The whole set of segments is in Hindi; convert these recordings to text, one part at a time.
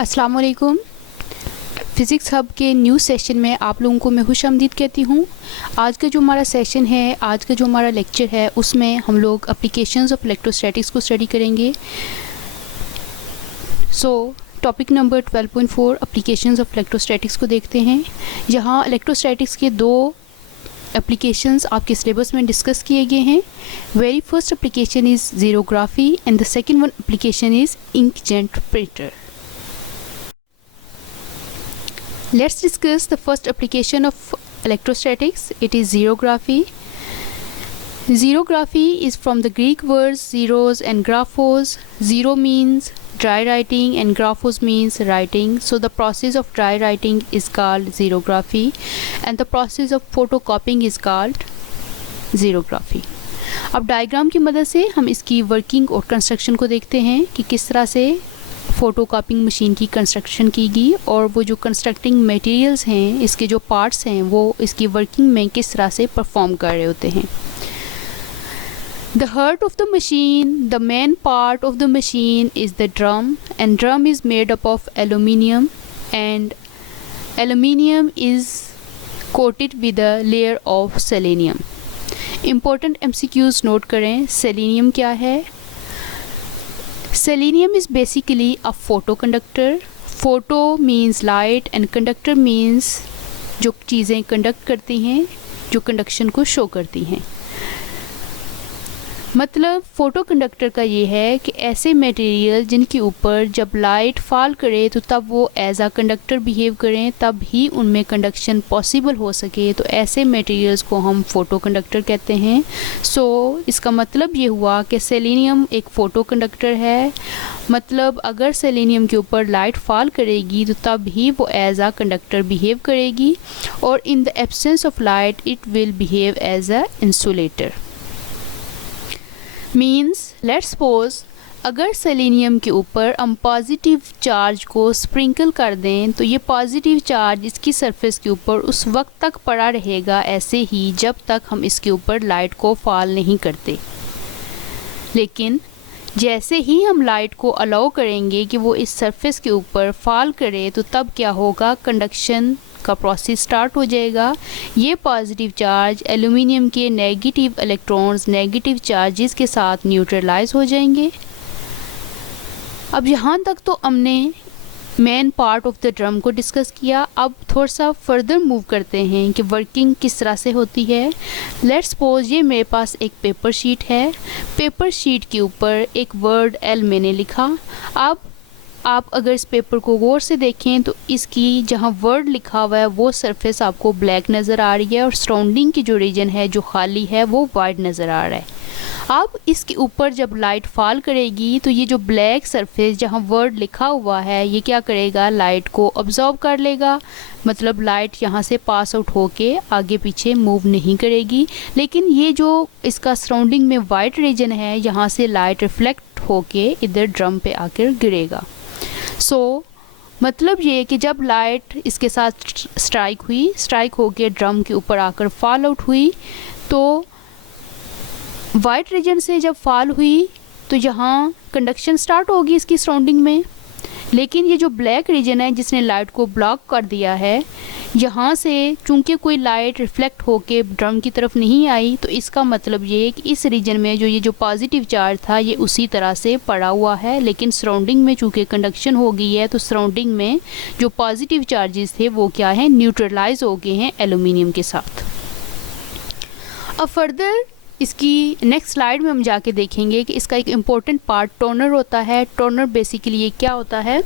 अस्सलाम वालेकुम। फ़िज़िक्स हब के न्यू सेशन में आप लोगों को मैं खुशामदीद कहती हूँ। आज का जो हमारा सेशन है, आज का जो हमारा लेक्चर है, उसमें हम लोग एप्लीकेशंस ऑफ इलेक्ट्रोस्टैटिक्स को स्टडी करेंगे। Topic number 12.4 applications of electrostatics को देखते हैं। यहाँ इलेक्ट्रोस्टैटिक्स के दो एप्लीकेशंस आपके सिलेबस में डिस्कस किए गए हैं। Very first application is xerography and the second one application is inkjet printer. Let's discuss the first application of electrostatics. It is xerography. Xerography is from the Greek words zeros and graphos. Zero means dry writing and graphos means writing. So the process of dry writing is called xerography and the process of photocopying is called xerography. अब डायग्राम की मदद से हम इसकी वर्किंग और कंस्ट्रक्शन को देखते हैं कि किस तरह से फ़ोटो कॉपिंग मशीन की कंस्ट्रक्शन की गई और वो जो कंस्ट्रक्टिंग मटेरियल्स हैं, इसके जो पार्ट्स हैं, वो इसकी वर्किंग में किस तरह से परफॉर्म कर रहे होते हैं। The heart of the machine, the main part of the machine is the drum and drum is made up of aluminium and aluminium is coated with a layer of selenium. Important MCQs note करें। सेलेनियम क्या है? Selenium is basically a photoconductor. Photo means light and conductor means जो चीज़ें कंडक्ट करती हैं, जो कंडक्शन को शो करती हैं। मतलब फ़ोटो कंडक्टर का ये है कि ऐसे मटेरियल जिनके ऊपर जब लाइट फॉल करे तो तब वो एज आ कंडक्टर बिहेव करें, तब ही उनमें कंडक्शन पॉसिबल हो सके, तो ऐसे मटेरियल्स को हम फ़ोटो कंडक्टर कहते हैं। इसका मतलब ये हुआ कि सेलेनियम एक फ़ोटो कंडक्टर है। मतलब अगर सेलेनियम के ऊपर लाइट फॉल करेगी तो तब ही वो एज आ कंडक्टर बिहेव करेगी और in the absence of light it will behave as a insulator. Means let's suppose अगर सेलेनियम के ऊपर हम पॉजिटिव चार्ज को स्प्रिंकल कर दें तो ये पॉजिटिव चार्ज इसकी सरफेस के ऊपर उस वक्त तक पड़ा रहेगा ऐसे ही जब तक हम इसके ऊपर लाइट को फॉल नहीं करते। लेकिन जैसे ही हम लाइट को अलाउ करेंगे कि वो इस सरफेस के ऊपर फॉल करे तो तब क्या होगा, कंडक्शन का प्रोसेस स्टार्ट हो जाएगा। ये पॉजिटिव चार्ज एल्यूमिनियम के नेगेटिव इलेक्ट्रॉन्स नेगेटिव चार्जेस के साथ न्यूट्रलाइज हो जाएंगे। अब यहाँ तक तो हमने main part of the drum को डिस्कस किया। अब थोड़ा सा फर्दर मूव करते हैं कि वर्किंग किस तरह से होती है। लेट्स सपोज ये मेरे पास एक पेपर शीट है। पेपर शीट के ऊपर एक वर्ड एल मैंने लिखा। अब आप अगर इस पेपर को गौर से देखें तो इसकी जहाँ वर्ड लिखा हुआ है वो सरफेस आपको ब्लैक नज़र आ रही है और सराउंडिंग की जो रीजन है जो खाली है वो वाइट नज़र आ रहा है। अब इसके ऊपर जब लाइट फॉल करेगी तो ये जो ब्लैक सरफेस जहाँ वर्ड लिखा हुआ है ये क्या करेगा, लाइट को ऑब्जॉर्व कर लेगा। मतलब लाइट यहाँ से पास आउट होके आगे पीछे मूव नहीं करेगी। लेकिन ये जो इसका सराउंडिंग में वाइट रीजन है यहाँ से लाइट रिफ्लेक्ट होके इधर ड्रम पे आकर गिरेगा। मतलब ये कि जब लाइट इसके साथ स्ट्राइक होके ड्रम के ऊपर आकर फॉल आउट हुई तो वाइट रीजन से जब फॉल हुई तो यहाँ कंडक्शन स्टार्ट होगी इसकी सराउंडिंग में। लेकिन ये जो ब्लैक रीजन है जिसने लाइट को ब्लॉक कर दिया है, यहाँ से चूंकि कोई लाइट रिफ्लेक्ट होके ड्रम की तरफ नहीं आई तो इसका मतलब ये है कि इस रीजन में ये जो पॉजिटिव चार्ज था ये उसी तरह से पड़ा हुआ है। लेकिन सराउंडिंग में चूंकि कंडक्शन हो गई है तो सराउंडिंग में जो पॉजिटिव चार्जेस थे वो क्या है, न्यूट्रलाइज हो गए हैं एल्यूमिनियम के साथ। अब फर्दर इसकी नेक्स्ट स्लाइड में हम जाके देखेंगे कि इसका एक इम्पोर्टेंट पार्ट टोनर होता है। टोनर बेसिकली ये क्या होता है,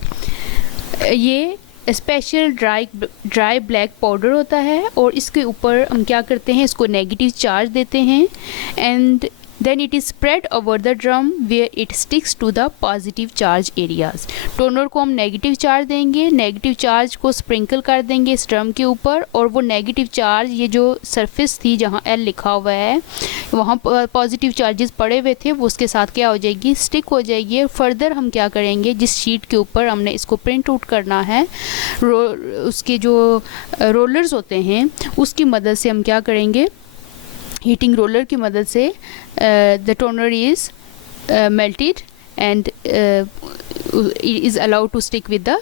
ये स्पेशल ड्राई ब्लैक पाउडर होता है और इसके ऊपर हम क्या करते हैं, इसको नेगेटिव चार्ज देते हैं and then it is spread over the drum where it sticks to the positive charge areas। Toner को हम नेगेटिव चार्ज देंगे, नेगेटिव चार्ज को स्प्रिंकल कर देंगे इस ड्रम के ऊपर और वो नेगेटिव चार्ज ये जो सरफेस थी जहाँ एल लिखा हुआ है वहाँ पॉजिटिव चार्जेस पड़े हुए थे वो उसके साथ क्या हो जाएगी, स्टिक हो जाएगी। फर्दर हम क्या करेंगे, जिस शीट के ऊपर हमने इसको प्रिंट आउट करना है उसके जो रोलर्स होते हैं उसकी मदद से हम क्या करेंगे, हीटिंग रोलर की मदद से the toner is melted and is allowed to stick with the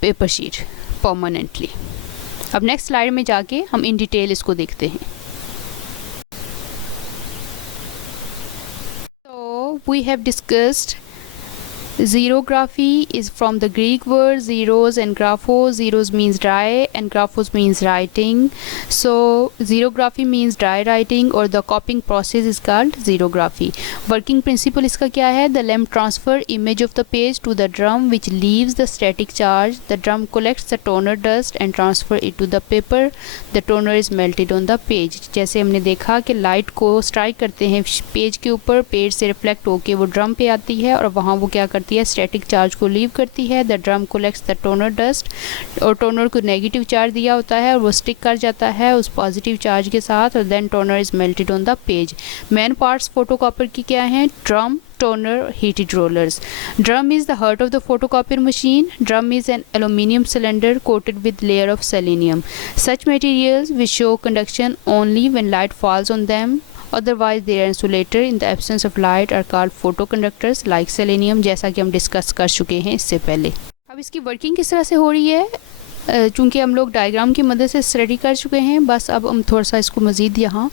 paper sheet permanently. अब नेक्स्ट स्लाइड में जाके हम इन डिटेल इसको देखते हैं। So we have discussed xerography is from the Greek word zeros and graphos. Zeros means dry and graphos means writing. So xerography means dry writing or the copying process is called xerography. Working principle इसका क्या है? The lamp transfer image of the page to the drum which leaves the static charge. The drum collects the toner dust and transfer it to the paper. The toner is melted on the page. जैसे हमने देखा कि लाइट को स्ट्राइक करते हैं पेज के ऊपर, पेज से रिफ्लेक्ट होके वो ड्रम पे आती है और वहाँ वो क्या करती है, स्टैटिक चार्ज को लीव करती है। The drum collects the toner dust, और टोनर को नेगेटिव चार्ज दिया होता है और वो स्टिक कर जाता है उस पॉजिटिव चार्ज के साथ, और then toner is melted on the page. Main parts photocopier की क्या हैं? Drum, toner, heated rollers. Drum is the heart of the photocopier machine. Drum is an aluminum cylinder coated with layer of selenium. Such materials which show conduction only when light falls on them. Otherwise they are insulator. In the absence of light are called photoconductors like selenium, जैसा कि हम डिस्कस कर चुके हैं इससे पहले। अब इसकी वर्किंग किस तरह से हो रही है? चूँकि हम लोग डायग्राम की मदद से स्टडी कर चुके हैं, बस अब हम थोड़ा सा इसको मज़ीद यहाँ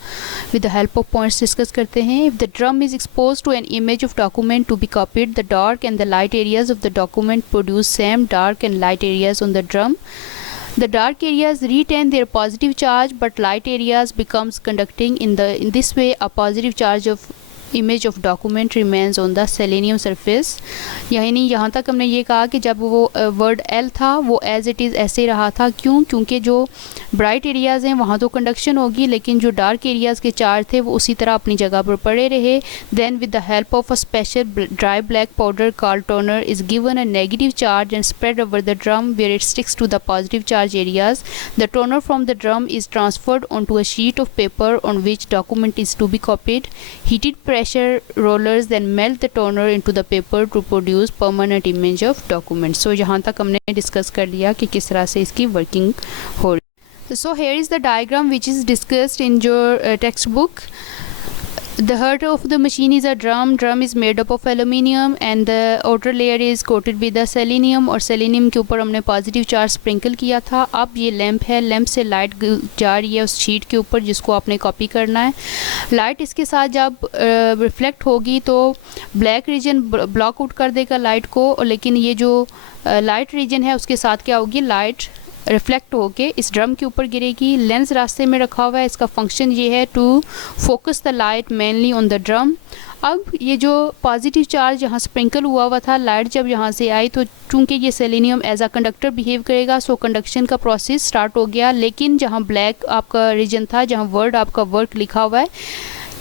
with the help of points discuss करते हैं। If the drum is expose to an image of document to be copied, the dark and the light areas of the document produce same dark and light areas on the drum. The dark areas retain their positive charge, but light areas becomes conducting. In this way, a positive charge of image of document remains on the selenium surface. यानी यहाँ तक हमने ये कहा कि जब वो वर्ड L था वो एज इट इज़ ऐसे रहा था। क्यों? क्योंकि जो ब्राइट एरियाज़ हैं वहाँ तो कंडक्शन होगी, लेकिन जो डार्क एरियाज़ के चार्ज थे वो उसी तरह अपनी जगह पर पड़े रहे। Then with the help of a special dry black powder called toner is given a negative charge and spread over the drum where it sticks to the positive charge areas. The toner from the drum is transferred on to a sheet of paper on which document is to be copied. Heated pressure rollers then melt the toner into the paper to produce permanent image of document. So यहाँ तक हमने डिस्कस कर लिया कि किस तरह से इसकी वर्किंग हो रही है. So here is the diagram which is discussed in your textbook. The heart of the machine is a drum. Drum is made up of aluminium and the outer layer is coated with the selenium. और selenium के ऊपर हमने पॉजिटिव चार्ज स्प्रिंकल किया था. अब ये लैंप है, लैंप से लाइट जा रही है उस शीट के ऊपर जिसको आपने कॉपी करना है. लाइट इसके साथ जब रिफ्लेक्ट होगी तो ब्लैक रीजन ब्लॉक आउट कर देगा लाइट को, लेकिन ये जो लाइट रीजन है उसके साथ क्या होगी, लाइट रिफ्लेक्ट होके इस ड्रम के ऊपर गिरेगी. लेंस रास्ते में रखा हुआ है, इसका फंक्शन ये है to focus the light mainly on the drum. अब ये जो पॉजिटिव चार्ज यहाँ स्प्रिंकल हुआ था, लाइट जब यहाँ से आई तो चूंकि ये selenium as a conductor behave करेगा, सो कंडक्शन का प्रोसेस स्टार्ट हो गया. लेकिन जहाँ ब्लैक आपका रीजन था, जहाँ वर्ड आपका वर्क लिखा हुआ है,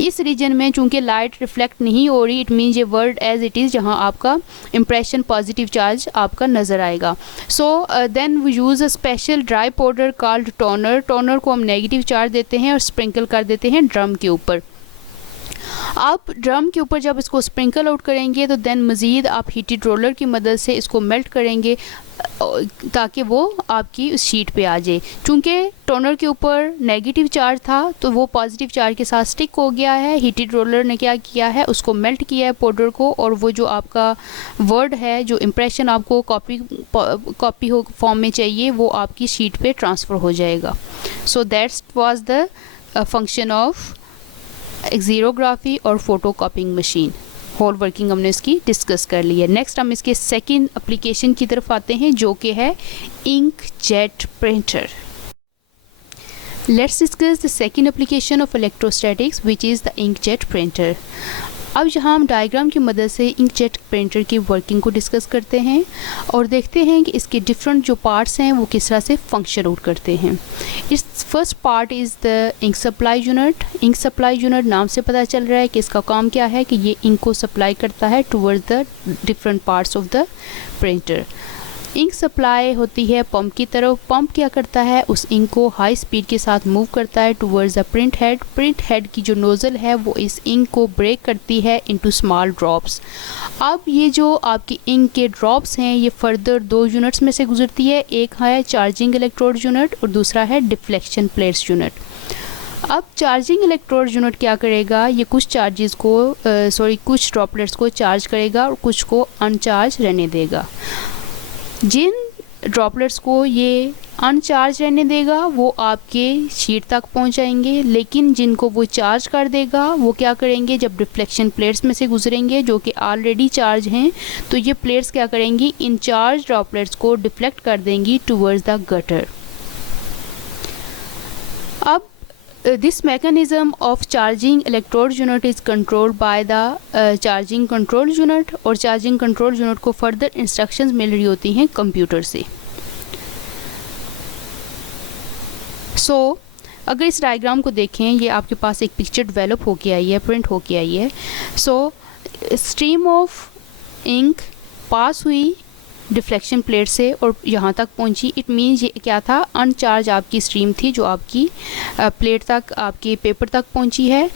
इस रीजन में चूंकि लाइट रिफ्लेक्ट नहीं हो रही, इट मीन्स ये वर्ड एज इट इज़ जहाँ आपका इम्प्रेशन पॉजिटिव चार्ज आपका नज़र आएगा. So then we use a special dry powder called toner. Toner को हम नेगेटिव चार्ज देते हैं और स्प्रिंकल कर देते हैं ड्रम के ऊपर. आप ड्रम के ऊपर जब इसको स्प्रिंकल आउट करेंगे तो देन मज़ीद आप हीटेड रोलर की मदद से इसको मेल्ट करेंगे ताकि वो आपकी उस शीट पे आ जाए. चूँकि टोनर के ऊपर नेगेटिव चार्ज था तो वो पॉजिटिव चार्ज के साथ स्टिक हो गया है. हीटेड रोलर ने क्या किया है, उसको मेल्ट किया है पाउडर को, और वो जो आपका वर्ड है, जो इम्प्रेशन आपको कॉपी हो फॉर्म में चाहिए, वो आपकी शीट पे ट्रांसफ़र हो जाएगा. So that's was the function of xerography और photo copying machine. Whole working हमने इसकी डिस्कस कर ली है. नेक्स्ट हम इसके सेकंड एप्लीकेशन की तरफ आते हैं जो कि है ink jet printer. Let's discuss the second application of electrostatics which is the ink jet printer. अब यहाँ हम डायग्राम की मदद से इंक जेट प्रिंटर की वर्किंग को डिस्कस करते हैं और देखते हैं कि इसके डिफरेंट जो पार्ट्स हैं वो किस तरह से फंक्शन आउट करते हैं. इस first part is the ink supply unit. Ink supply unit नाम से पता चल रहा है कि इसका काम क्या है, कि ये इंक को सप्लाई करता है towards the different parts of the printer. Ink supply होती है पंप की तरफ. पंप क्या करता है, उस इंक को हाई स्पीड के साथ मूव करता है towards the print head. Print head की जो नोज़ल है वो इस इंक को ब्रेक करती है इनटू स्मॉल ड्रॉप्स. अब ये जो आपकी इंक के ड्रॉप्स हैं ये फर्दर दो यूनिट्स में से गुजरती है. एक है चार्जिंग इलेक्ट्रोड यूनिट और दूसरा है डिफ्लेक्शन प्लेट्स यूनिट. अब चार्जिंग इलेक्ट्रोड यूनिट क्या करेगा, ये कुछ चार्जेस को कुछ ड्रॉपलेट्स को चार्ज करेगा और कुछ को अनचार्ज रहने देगा. जिन ड्रॉपलेट्स को ये अनचार्ज रहने देगा, वो आपके शीट तक पहुंचाएंगे, लेकिन जिनको वो चार्ज कर देगा वो क्या करेंगे, जब रिफ्लेक्शन प्लेट्स में से गुजरेंगे जो कि ऑलरेडी चार्ज हैं, तो ये प्लेट्स क्या करेंगी, इन चार्ज ड्रॉपलेट्स को डिफ्लेक्ट कर देंगी टूवर्ड्स द गटर। अब this mechanism of charging electrode unit is controlled by the charging control unit, और चार्जिंग कंट्रोल यूनिट को फर्दर इंस्ट्रक्शंस मिल रही होती हैं कंप्यूटर से। अगर इस डायग्राम को देखें, ये आपके पास एक पिक्चर डेवलप होके आई है, प्रिंट होके आई है। स्ट्रीम ऑफ इंक पास हुई डिफ्लेक्शन प्लेट से और यहाँ तक पहुँची। इट मीन्स ये क्या था, अनचार्ज आपकी स्ट्रीम थी जो आपकी प्लेट तक, आपके पेपर तक पहुँची है।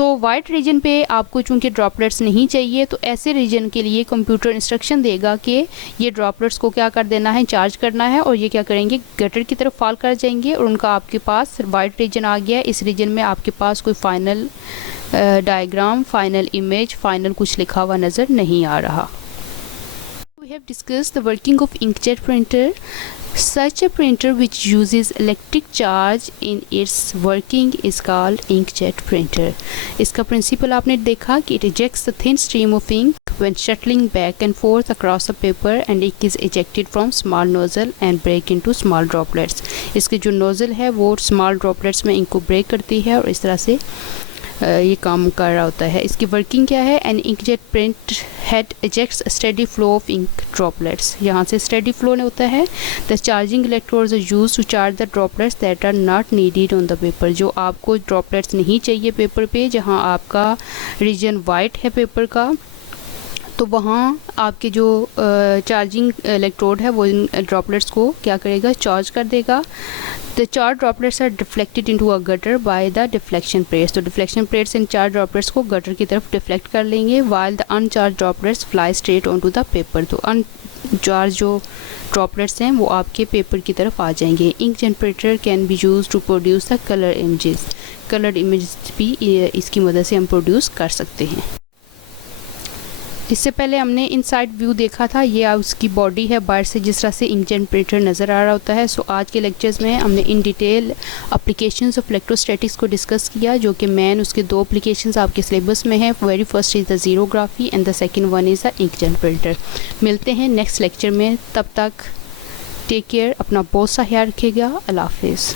वाइट रीजन पे आपको चूँकि ड्रॉपलेट्स नहीं चाहिए, तो ऐसे रीजन के लिए कंप्यूटर इंस्ट्रक्शन देगा कि ये ड्रॉपलेट्स को क्या कर देना है, चार्ज करना है, और ये क्या करेंगे, गटर की तरफ फॉल कर जाएंगे और उनका आपके पास वाइट रीजन आ गया। इस रीजन में आपके पास कोई final diagram, final image, final कुछ लिखा हुआ नज़र नहीं आ रहा। We have discussed the working of inkjet printer. Such a printer which uses electric charge in its working is called inkjet printer. इसका प्रिंसिपल आपने देखा कि it ejects the thin stream of ink when shuttling back and forth across the paper, and it is ejected from small nozzle and break into small droplets. इसके जो nozzle है वो small droplets में ink को break करती है और इस तरह से ये काम कर रहा होता है। इसकी वर्किंग क्या है, an inkjet print head ejects steady flow of ink droplets. यहाँ से स्टेडी फ्लो होता है। The charging electrodes are used to charge the droplets that are not needed on the paper. जो आपको ड्रॉपलेट्स नहीं चाहिए पेपर पे, जहाँ आपका रीजन वाइट है पेपर का, तो वहाँ आपके जो चार्जिंग इलेक्ट्रोड है वो इन ड्रॉपलेट्स को क्या करेगा, चार्ज कर देगा। The charge droplets are deflected into a gutter by the deflection plates. तो डिफ्लेक्शन प्लेट्स इन चार्ज ड्रॉपलेट्स को गटर की तरफ डिफ्लेक्ट कर लेंगे, while the uncharge droplets fly straight on to the paper. तो अनचार्ज जो ड्रॉपलेट्स हैं वो आपके पेपर की तरफ आ जाएंगे। Ink generator can be use to produce the colour images. Coloured images भी इसकी मदद से हम प्रोड्यूस कर सकते हैं। इससे पहले हमने इनसाइड व्यू देखा था, ये उसकी बॉडी है बाहर से जिस तरह से इंक जनरेटर नज़र आ रहा होता है। आज के लेक्चर्स में हमने in detail applications of electrostatics को डिस्कस किया, जो कि मेन उसके दो एप्लीकेशंस आपके सिलेबस में है। Very first is the xerography and the second one is the ink generator. मिलते हैं नेक्स्ट लेक्चर में, तब तक टेक केयर, अपना बहुत सा ख्याल रखिएगा। अल्लाह हाफिज़।